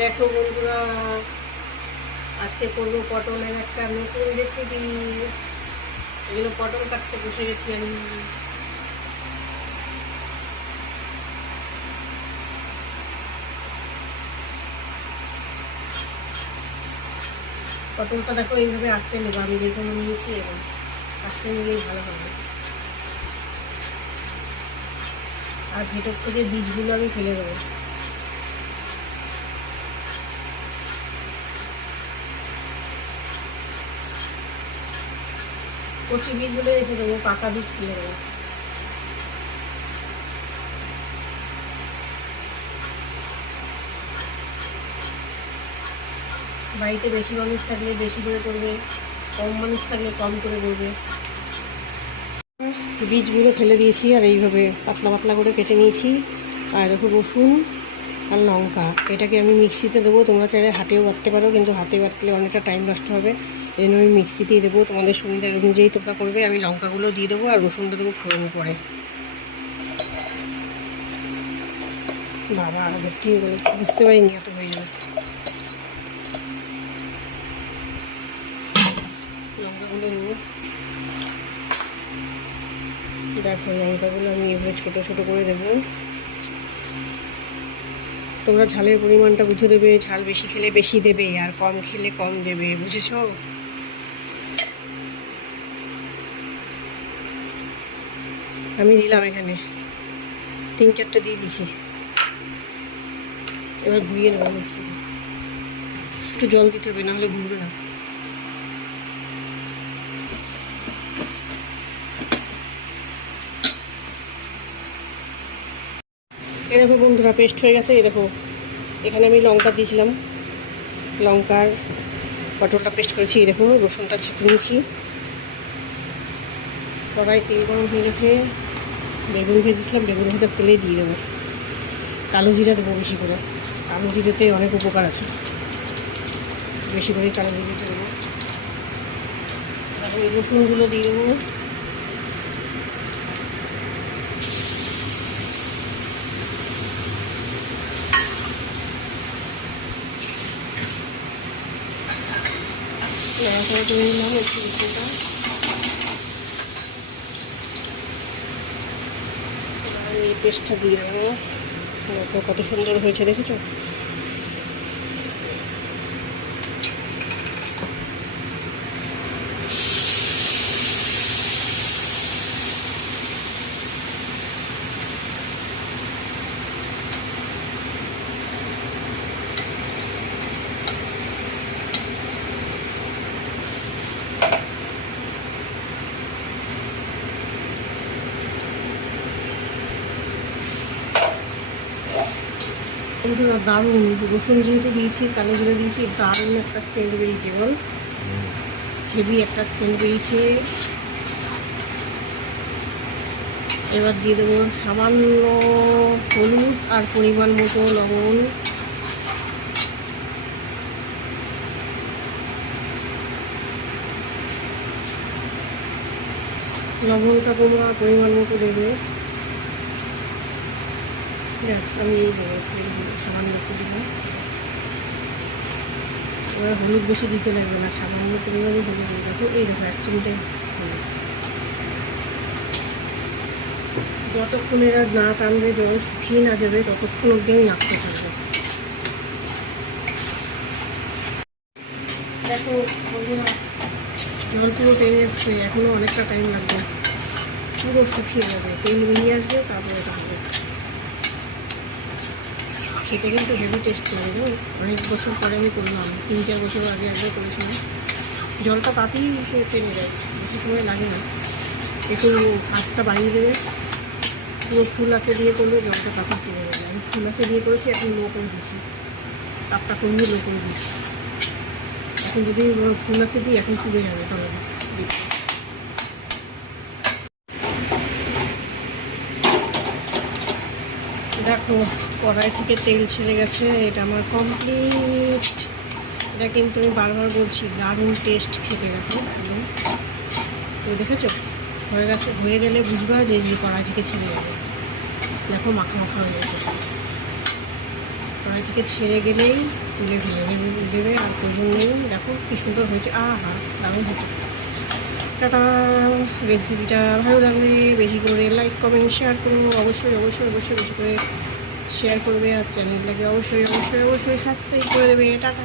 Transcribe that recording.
দেখো বন্ধুরা, আজকে করবো পটলের একটা নতুন রেসিপি। এগুলো পটল কাটতে বসে গেছি আমি। পটলটা দেখো এইভাবে আঁচড়ে নেবো, আমি যেরকম নিয়েছি এবং আঁচড়ে নিলেই ভালো হবে। আর ভেতর থেকে বীজগুলো আমি ফেলে দেবো। কচি বীজ হলে রেখে দেবো, পাকা বীজ ফেলে দেবো। বাড়িতে বেশি মানুষ থাকলে বেশি করে করবে, কম মানুষ থাকলে কম করে করবে। বীজগুলো ফেলে দিয়েছি আর এইভাবে পাতলা পাতলা করে কেটে নিয়েছি। আর দেখো রসুন আর লঙ্কা, এটাকে আমি মিক্সিতে দেবো। তোমরা চাইলে হাতেও বাটতে পারো, কিন্তু হাতে বাটলে অনেকটা টাইম নষ্ট হবে। এই জন্য আমি মিক্সিতেই দেবো, তোমাদের সুবিধা অনুযায়ী তোমরা করবে। আমি লঙ্কাগুলো দিয়ে দেবো আর রসুনটা দেবো ফোড়ন করে। বাবা ভর্তি হয়ে গেলো, বুঝতে পারিনি এত হয়ে যাবে। লঙ্কাগুলো নেব, দেখো লঙ্কাগুলো আমি এভাবে ছোটো ছোটো করে দেবো। তোমরা ঝালের পরিমাণটা বুঝে দেবে, ঝাল বেশি খেলে বেশি দেবে আর কম খেলে কম দেবে, বুঝেছ? আমি দিলাম এখানে 3-4টা দিয়ে দিছি। এবার ঘুরিয়ে নেবো, একটু জল দিতে হবে, নাহলে ঘুরবে না। এই দেখো বন্ধুরা, পেস্ট হয়ে গেছে। এই দেখো এখানে আমি লঙ্কা দিয়েছিলাম, লঙ্কার পটলটা পেস্ট করেছি। এই দেখো রসুনটা ছেঁচে নিয়েছি। কড়াই তেল গরম হয়ে গেছে, বেগুন ভেজেছিলাম, বেগুন ভেজার তেলে দিয়ে দেবো। কালো জিরা দেবো বেশি করে, কালো জিরেতে অনেক উপকার আছে, বেশি করে কালো জিরেতে দেবো। তারপরে রসুনগুলো দিয়ে দেবো। করে নিলাম একটু রসুনটা। এই পেস্টটা দিয়ে দেবো। কত সুন্দর হয়েছে দেখেছো? দারুণ রসুন যেহেতু দিয়েছি, কালো জিরে দিয়েছি, দারুণ একটা সেন্ট বেরিয়েছে, বল হেভি একটা সেন্ট বেরিয়েছে। এবার দিয়ে দেবো সামান্য হলুদ আর পরিমাণ মতো লবণ। লবণটা তোমরা পরিমাণ মতো দেবে। ব্যাস, আমি এই দেবো সামান্য একটু দেবো। এবার হলুদ বেশি দিতে লাগবে না, সামান্য পরিমাণে হলুদ দিয়ে দেখো। এই দেখো 1 চিমটে হলুদ। যতক্ষণ এরা না টানবে, জল শুকিয়ে না যাবে, ততক্ষণ অবধি আমি নাড়তে থাকবো। দেখো বন্ধুরা, জল পুরো টেনে এসছে, এখনও অনেকটা টাইম লাগবে। পুরো শুকিয়ে যাবে, তেল বেরিয়ে আসবে, তারপরে এটা হবে। খেতে কিন্তু হেভি টেস্ট লাগবে। অনেক বছর পরে আমি করলাম, 3-4 বছর আগে একবার করেছিলাম। জলটা তাতেই সে টেনে যায়, বেশি সময় লাগে না। একটু আঁচটা বাড়িয়ে দেবে। পুরো ফুল আঁচে দিয়ে করলে জলটা তাতে চেনে যাবে। আমি ফুল আঁচে দিয়ে করেছি, এখন লো করে দিচ্ছি, তাপটা কমিয়ে লো করে দিচ্ছি। এখন যদি ফুল আঁচে দিই, এখন পুড়ে যাবে, তবে দিচ্ছি। দেখো কড়াই থেকে তেল ছেড়ে গেছে, এটা আমার কমপ্লিট। এটা কিন্তু আমি বারবার বলছি, দারুণ টেস্ট খেতে। দেখো তো দেখেছো হয়ে গেছে। হয়ে গেলে বুঝবা যে কড়াই থেকে ছেড়ে যাবে। দেখো মাখা মাখা হয়ে গেছে, কড়াই কড়াই থেকে ছেড়ে গেলেই তুলে ফেলে দেবে, আর প্রয়োজন নেই। দেখো কী সুন্দর হয়েছে, আহা দারুণ হয়েছে। টাটা। রেসিপিটা ভালো লাগলে বেশি করে লাইক কমেন্ট শেয়ার করুন, অবশ্যই অবশ্যই অবশ্যই বেশি করে শেয়ার করবে, আর চ্যানেলটাকে অবশ্যই অবশ্যই অবশ্যই সাবস্ক্রাইব করে দেবে। টাটা।